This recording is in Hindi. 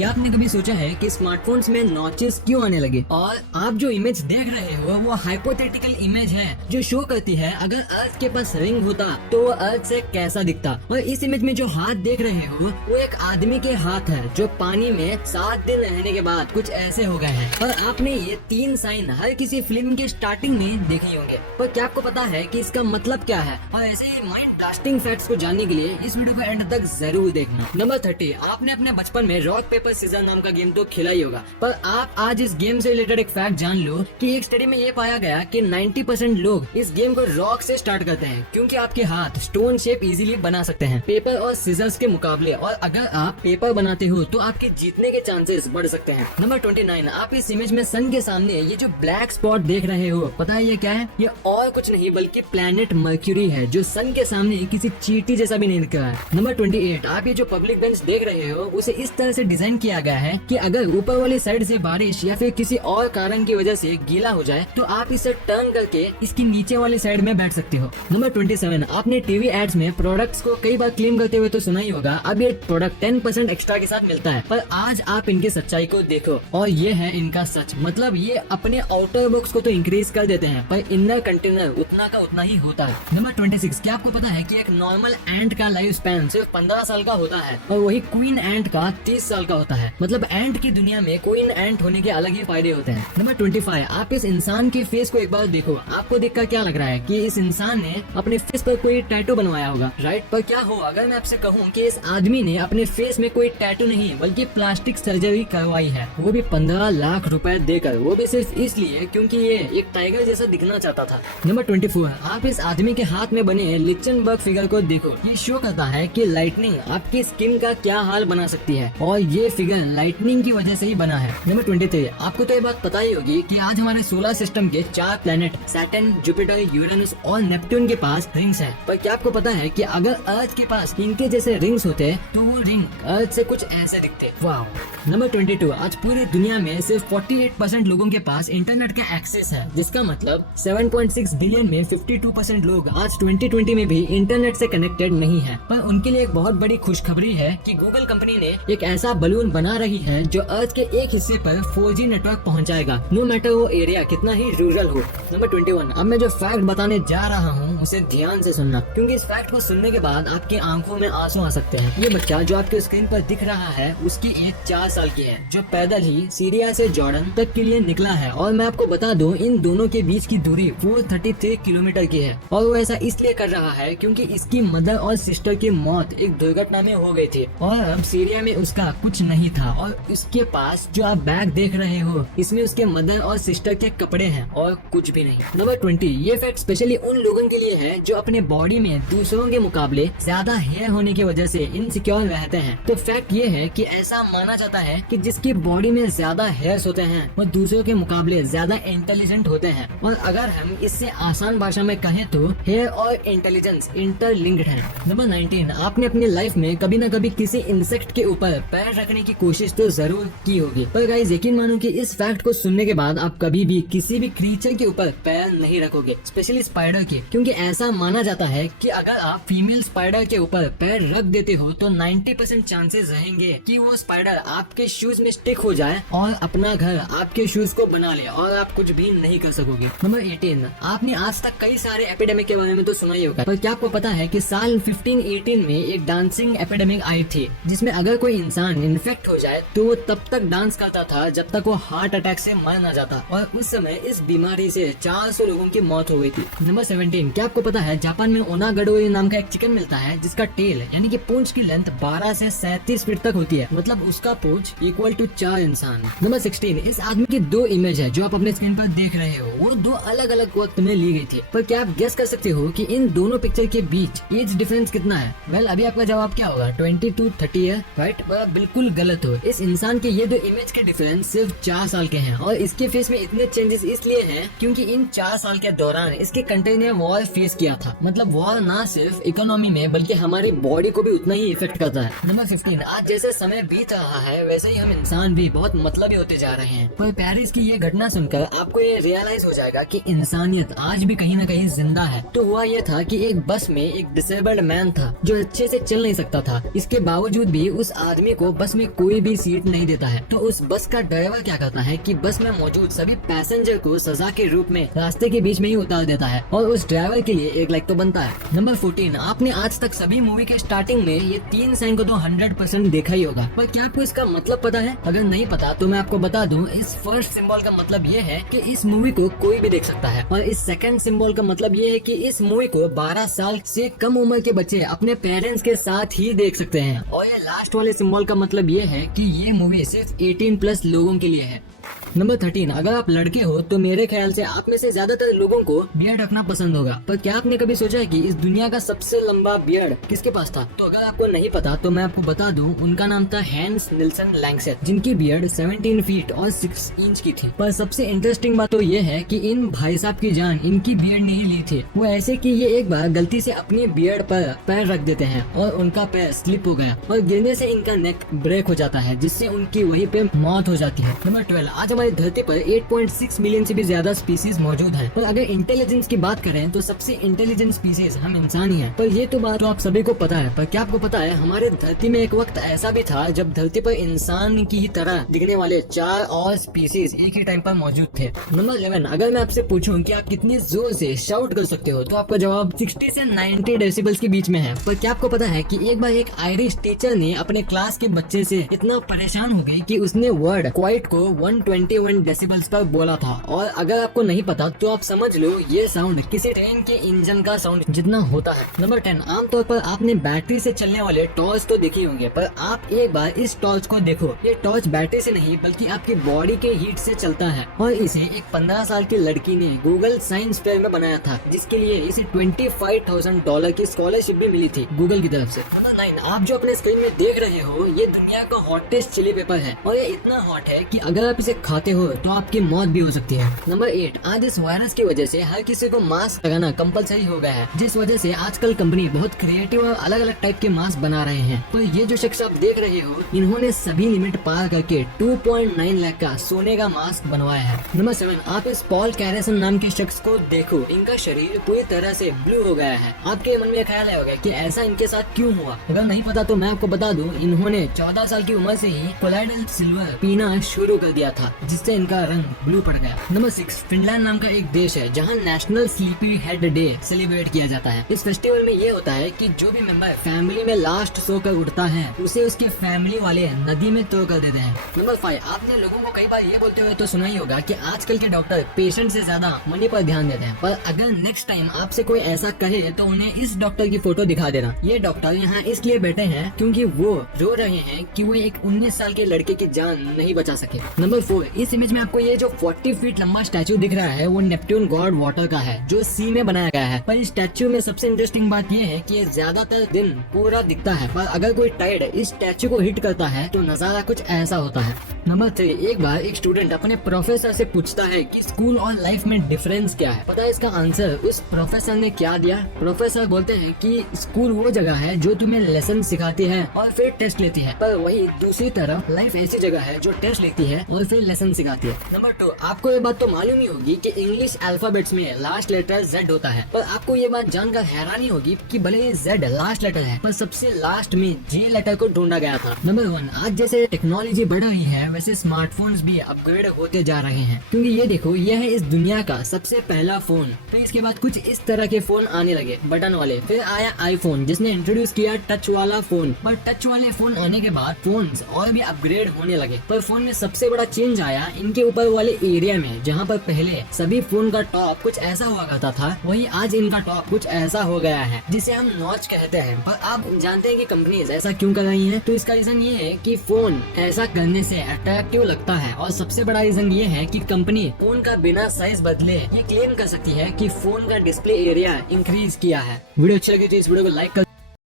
क्या आपने कभी सोचा है कि स्मार्टफोन्स में नॉचेस क्यों आने लगे? और आप जो इमेज देख रहे हो वो हाइपोथेटिकल इमेज है जो शो करती है अगर अर्थ के पास रिंग होता तो वो अर्थ से कैसा दिखता। और इस इमेज में जो हाथ देख रहे हो वो एक आदमी के हाथ है जो पानी में 7 दिन रहने के बाद कुछ ऐसे हो गए हैं। और आपने ये 3 साइन हर किसी फिल्म के स्टार्टिंग में देखे होंगे, पर क्या आपको पता है कि इसका मतलब क्या है? और ऐसे ही माइंड ब्लास्टिंग फैक्ट्स को जानने के लिए इस वीडियो को एंड तक जरूर देखना। नंबर 30, आपने अपने बचपन में रॉक पेपर सीजर नाम का गेम तो खेला ही होगा, पर आप आज इस गेम से रिलेटेड एक फैक्ट जान लो कि एक स्टडी में ये पाया गया कि 90% लोग इस गेम को रॉक से स्टार्ट करते हैं क्योंकि आपके हाथ स्टोन शेप इजीली बना सकते हैं पेपर और सीजर्स के मुकाबले। और अगर आप पेपर बनाते हो तो आपके जीतने के चांसेस बढ़ सकते हैं। नंबर 29, आप इस इमेज में सन के सामने ये जो ब्लैक स्पॉट देख रहे हो, पता है ये क्या है? ये और कुछ नहीं बल्कि प्लेनेट मर्क्यूरी है जो सन के सामने किसी चींटी जैसा भी नहीं दिख रहा है। नंबर 28, आप ये जो पब्लिक बेंच देख रहे हो उसे इस तरह से डिजाइन किया गया है कि अगर ऊपर वाली साइड से बारिश या फिर किसी और कारण की वजह से गीला हो जाए तो आप इसे टर्न करके इसकी नीचे वाली साइड में बैठ सकते हो। नंबर 27, आपने टीवी एड्स में प्रोडक्ट्स को कई बार क्लेम करते हुए तो सुना ही होगा, अब ये प्रोडक्ट 10% एक्स्ट्रा के साथ मिलता है, पर आज आप इनकी सच्चाई को देखो और ये है इनका सच। मतलब ये अपने आउटर बॉक्स को तो इंक्रीज कर देते हैं पर इनर कंटेनर उतना का उतना ही होता है। नंबर 26, क्या आपको पता है कि एक नॉर्मल एंट का लाइफ स्पैन सिर्फ 15 साल का होता है और वही क्वीन एंट का 30 साल का होता है। मतलब एंट की दुनिया में क्वीन एंट होने के अलग ही फायदे होते हैं। नंबर 25, आप इस इंसान के फेस को एक बार देखो, आपको देखकर क्या लग रहा है कि इस इंसान ने अपने फेस पर कोई टैटू बनवाया होगा, राइट? पर क्या हो अगर मैं आपसे कहूँ कि इस आदमी ने अपने फेस में कोई टैटू नहीं बल्कि प्लास्टिक सर्जरी करवाई है, वो भी 15 लाख रुपए देकर, वो भी सिर्फ इसलिए क्योंकि ये एक टाइगर जैसा दिखना चाहता था। नंबर 24, आप इस आदमी के हाथ में बने लिचनबर्ग फिगर को देखो, ये शो करता है कि लाइटनिंग आपकी स्किन का क्या हाल बना सकती है और ये फिगर लाइटनिंग की वजह से ही बना है। नंबर 23, आपको तो ये बात पता ही होगी कि आज हमारे सोलर सिस्टम के 4 प्लेनेट सैटर्न, जुपिटर, यूरेनस और नेपट्टून के पास रिंग्स हैं, पर क्या आपको पता है कि अगर अर्थ के पास इनके जैसे रिंग्स होते तो वो रिंग अर्थ से कुछ ऐसे दिखते। वाह। नंबर 22, आज पूरी दुनिया में सिर्फ 48% लोगों के पास इंटरनेट का एक्सेस है, जिसका मतलब 7.6 बिलियन में 52% लोग आज 2020 में भी इंटरनेट से कनेक्टेड नहीं है। पर उनके लिए एक बहुत बड़ी खुशखबरी है कि गूगल कंपनी ने एक ऐसा बलून बना रही है जो अर्थ के एक हिस्से पर 4G नेटवर्क पहुंचाएगा, नो मैटर वो एरिया कितना ही रूरल हो। नंबर 21, अब मैं जो फैक्ट बताने जा रहा हूँ उसे ध्यान से सुनना क्योंकि इस फैक्ट को सुनने के बाद आपकी आंखों में आंसू आ सकते हैं। ये बच्चा जो आपके स्क्रीन पर दिख रहा है उसकी एज 4 साल की है, जो पैदल ही सीरिया से जॉर्डन तक के लिए निकला है। और मैं आपको बता दूं इन दोनों के बीच की दूरी 433 किलोमीटर की है और वो ऐसा इसलिए कर रहा है क्योंकि इसकी मदर और सिस्टर की मौत एक दुर्घटना में हो गई थी और अब सीरिया में उसका कुछ नहीं था। और उसके पास जो आप बैग देख रहे हो इसमें उसके मदर और सिस्टर के कपड़े हैं और कुछ भी नहीं। नंबर 20, ये फैक्ट स्पेशली उन लोगों के लिए है जो अपने बॉडी में दूसरों के मुकाबले ज्यादा हेयर होने की वजह से इनसिक्योर रहते हैं। तो फैक्ट ये है कि ऐसा माना जाता है कि जिसकी बॉडी में ज्यादा हेयर्स होते हैं वो दूसरों के मुकाबले ज्यादा इंटेलिजेंट होते हैं। और अगर हम इससे आसान भाषा में कहें तो हेयर और इंटेलिजेंस इंटरलिंक्ड है। नंबर 19, आपने अपनी लाइफ में कभी न कभी किसी इंसेक्ट के ऊपर पैर रखने की कोशिश तो जरूर की होगी, पर गाइस यकीन मानो कि इस फैक्ट को सुनने के बाद आप कभी भी किसी भी क्रीचर के ऊपर पैर नहीं रखोगे, स्पेशली स्पाइडर के, क्योंकि ऐसा माना जाता है कि अगर आप फीमेल स्पाइडर के ऊपर पैर रख देते हो तो 90% चांसेस रहेंगे कि वो स्पाइडर आपके शूज में स्टिक हो जाए और अपना घर आपके शूज को बना ले और आप कुछ भी नहीं कर सकोगे। नंबर 18, आपने आज तक कई सारे एपिडेमिक के बारे में तो सुना ही होगा, पर क्या आपको पता है कि साल 1518 में एक डांसिंग एपिडेमिक आई थी जिसमें अगर कोई इंसान इन्फेक्ट हो जाए तो वो तब तक डांस करता था जब तक वो हार्ट अटैक से मर न जाता और उस समय इस बीमारी से 400 लोगों की मौत हो गई थी। नंबर 17, क्या आपको पता है जापान में ओनागडोरी नाम का एक चिकन मिलता है जिसका टेल यानी कि पूंछ की लेंथ 12 से 37 फीट तक होती है, मतलब उसका पूंछ इक्वल टू 4 इंसान। नंबर 16, इस आदमी की 2 इमेज है जो आप अपने स्क्रीन पर देख रहे हो वो 2 अलग अलग वक्त में ली गई थी, पर क्या आप गेस कर सकते हो कि इन दोनों पिक्चर के बीच एज डिफरेंस कितना है? वेल अभी आपका जवाब क्या होगा? 20 to 30 है, राइट? पर आप बिल्कुल गलत हो। इस इंसान के ये 2 इमेज के डिफरेंस सिर्फ 4 साल के हैं और इसके फेस में इतने चेंजेस इसलिए हैं क्योंकि इन 4 साल के दौरान इसके कंटेंट ने वॉर फेस किया था। मतलब वॉर ना सिर्फ इकोनॉमी में बल्कि हमारी बॉडी को भी उतना ही इफेक्ट करता है। नंबर 15, आज जैसे समय बीत रहा है वैसे ही हम इंसान भी बहुत मतलबी होते जा रहे हैं, पर पेरिस की ये घटना सुनकर आपको ये रियलाइज हो जाएगा कि इंसानियत आज भी कहीं न कहीं जिंदा है। तो हुआ ये था कि एक बस में एक डिसेबल्ड मैन था जो अच्छे से चल नहीं सकता था, इसके बावजूद भी उस आदमी को बस में में कोई भी सीट नहीं देता है। तो उस बस का ड्राइवर क्या करता है कि बस में मौजूद सभी पैसेंजर को सजा के रूप में रास्ते के बीच में ही उतार देता है और उस ड्राइवर के लिए एक लाइक तो बनता है। नंबर 14, आपने आज तक सभी मूवी के स्टार्टिंग में ये 3 साइन को तो 100% देखा ही होगा, पर क्या आपको इसका मतलब पता है? अगर नहीं पता तो मैं आपको बता दूं, इस फर्स्ट सिंबल का मतलब ये है कि इस मूवी को कोई भी देख सकता है, और इस सेकंड सिंबल का मतलब ये है कि इस मूवी को 12 साल से कम उम्र के बच्चे अपने पेरेंट्स के साथ ही देख सकते हैं, और ये लास्ट वाले सिंबल का मतलब ये है कि ये मूवी सिर्फ 18+ लोगों के लिए है। नंबर 13, अगर आप लड़के हो तो मेरे ख्याल से आप में से ज्यादातर लोगों को बियर्ड रखना पसंद होगा, पर क्या आपने कभी सोचा है कि इस दुनिया का सबसे लंबा बियर्ड किसके पास था? तो अगर आपको नहीं पता तो मैं आपको बता दूं, उनका नाम था हैंस निल्सन लैंगसेट, जिनकी बियर्ड 17 फीट और 6 इंच की थी। पर सबसे इंटरेस्टिंग बात तो ये है कि इन भाई साहब की जान इनकी बियर्ड नहीं ली थी, वो ऐसे कि ये एक बार गलती से अपनी बियर्ड पर पैर रख देते हैं और उनका पैर स्लिप हो गया और गिरने से इनका नेक ब्रेक हो जाता है, जिससे उनकी वहीं पे मौत हो जाती है। नंबर 12, आज हमारी धरती पर 8.6 मिलियन से भी ज्यादा स्पीसीज मौजूद है, पर अगर इंटेलिजेंस की बात करें तो सबसे इंटेलिजेंट स्पीसीज हम इंसान ही हैं। पर ये तो बात तो आप सभी को पता है, पर क्या आपको पता है हमारे धरती में एक वक्त ऐसा भी था जब धरती पर इंसान की ही तरह दिखने वाले 4 और स्पीसीज एक ही टाइम पर मौजूद थे। नंबर 11, अगर मैं आपसे पूछूं कि आप कितनी जोर से शाउट कर सकते हो तो आपका जवाब 60 से 90 डेसिबल्स के बीच में है। पर क्या आपको पता है कि एक बार एक आयरिश टीचर ने अपने क्लास के बच्चे से इतना परेशान हो गई कि उसने वर्ड क्वाइट को 121 डेसिबल्स पर बोला था, और अगर आपको नहीं पता तो आप समझ लो ये साउंड किसी ट्रेन के इंजन का साउंड जितना होता है। नंबर 10, आमतौर पर आपने बैटरी से चलने वाले टॉर्च तो देखे होंगे, पर आप एक बार इस टॉर्च को देखो। ये टॉर्च बैटरी से नहीं बल्कि आपकी बॉडी के हीट से चलता है, और इसे एक 15 साल की लड़की ने गूगल साइंस फेयर में बनाया था, जिसके लिए इसे $25,000 की स्कॉलरशिप भी मिली थी गूगल की तरफ से। नंबर 9, आप जो अपने स्क्रीन में देख रहे हो ये दुनिया का हॉटेस्ट चिली पेपर है, और ये इतना हॉट है कि अगर आप इसे खाते हो तो आपकी मौत भी हो सकती है। नंबर 8, आज इस वायरस की वजह से हर किसी को मास्क लगाना कंपलसरी हो गया है, जिस वजह से आजकल कंपनी बहुत क्रिएटिव और अलग अलग टाइप के मास्क बना रहे हैं। पर ये जो शख्स आप देख रहे हो, इन्होंने सभी लिमिट पार करके 2.9 लाख का सोने का मास्क बनवाया है। नंबर 7, आप इस पॉल कैरेसन नाम के शख्स को देखो, इनका शरीर पूरी तरह से ब्लू हो गया है। आपके मन में ख्याल होगा कि ऐसा इनके साथ क्यों हुआ? अगर नहीं पता तो मैं आपको बता दूं, इन्होंने 14 साल की उम्र से ही कोलाइडल सिल्वर पीना शुरू कर दिया था, जिससे इनका रंग ब्लू पड़ गया। नंबर 6, फिनलैंड नाम का एक देश है जहां national sleepy head day celebrate किया जाता है। इस फेस्टिवल में ये होता है कि जो भी मेंबर फैमिली में लास्ट सोकर उठता है उसे उसके फैमिली वाले नदी में तोड़ कर देते हैं। नंबर 5, आपने लोगों को कई बार ये बोलते हुए तो सुना ही होगा कि आजकल के डॉक्टर पेशेंट से ज्यादा मनी पर ध्यान देते हैं, पर अगर नेक्स्ट टाइम आपसे कोई ऐसा कहे तो उन्हें इस डॉक्टर की फोटो दिखा देना। ये डॉक्टर यहाँ इसलिए बैठे हैं क्योंकि वो रो रहे हैं कि वो एक 19 साल के लड़के की जान नहीं बचा सके। नंबर 4, इस इमेज में आपको ये जो 40 फीट लंबा स्टैचू दिख रहा है वो नेपट्यून गॉड वाटर का है, जो सी में बनाया गया है। पर इस स्टैचू में सबसे इंटरेस्टिंग बात ये है कि ये ज्यादातर दिन पूरा दिखता है, पर अगर कोई टाइड इस स्टैचू को हिट करता है तो नजारा कुछ ऐसा होता है। नंबर 3, एक बार एक स्टूडेंट अपने प्रोफेसर से पूछता है कि स्कूल और लाइफ में डिफरेंस क्या है। पता है इसका आंसर उस प्रोफेसर ने क्या दिया? प्रोफेसर बोलते हैं कि स्कूल वो जगह है जो तुम्हें लेसन सिखाती है और फिर टेस्ट लेती है, पर वही दूसरी तरफ लाइफ ऐसी जगह है जो टेस्ट लेती है और फिर लेसन सिखाती है। नंबर 2, आपको ये बात तो मालूम ही होगी कि इंग्लिश अल्फाबेट्स में लास्ट लेटर Z होता है, पर आपको ये बात जानकर हैरानी होगी कि भले ही Z लास्ट लेटर है, पर सबसे लास्ट में J लेटर को ढूंढा गया था। नंबर 1, आज जैसे टेक्नोलॉजी बढ़ रही है वैसे स्मार्टफोन्स भी अपग्रेड होते जा रहे हैं, क्योंकि ये देखो यह है इस दुनिया का सबसे पहला फोन। तो इसके बाद कुछ इस तरह के फोन आने लगे बटन वाले, फिर आया आईफोन जिसने इंट्रोड्यूस किया टच वाला फोन। पर टच वाले फोन आने के बाद फोन्स और भी अपग्रेड होने लगे, पर फोन में सबसे बड़ा चेंज आया इनके ऊपर वाले एरिया में, जहाँ पर पहले सभी फोन का टॉप कुछ ऐसा हुआ करता था, वही आज इनका टॉप कुछ ऐसा हो गया है जिसे हम नॉच कहते हैं। पर आप जानते हैं कि कंपनीज ऐसा क्यों कर रही हैं? तो इसका रीजन ये है कि फोन ऐसा करने से अट्रैक्टिव लगता है, और सबसे बड़ा रीजन ये है कि कंपनी फोन का बिना साइज बदले ये क्लेम कर सकती है कि फोन का डिस्प्ले एरिया इंक्रीज किया है। वीडियो अच्छी लगी तो इस वीडियो को लाइक कर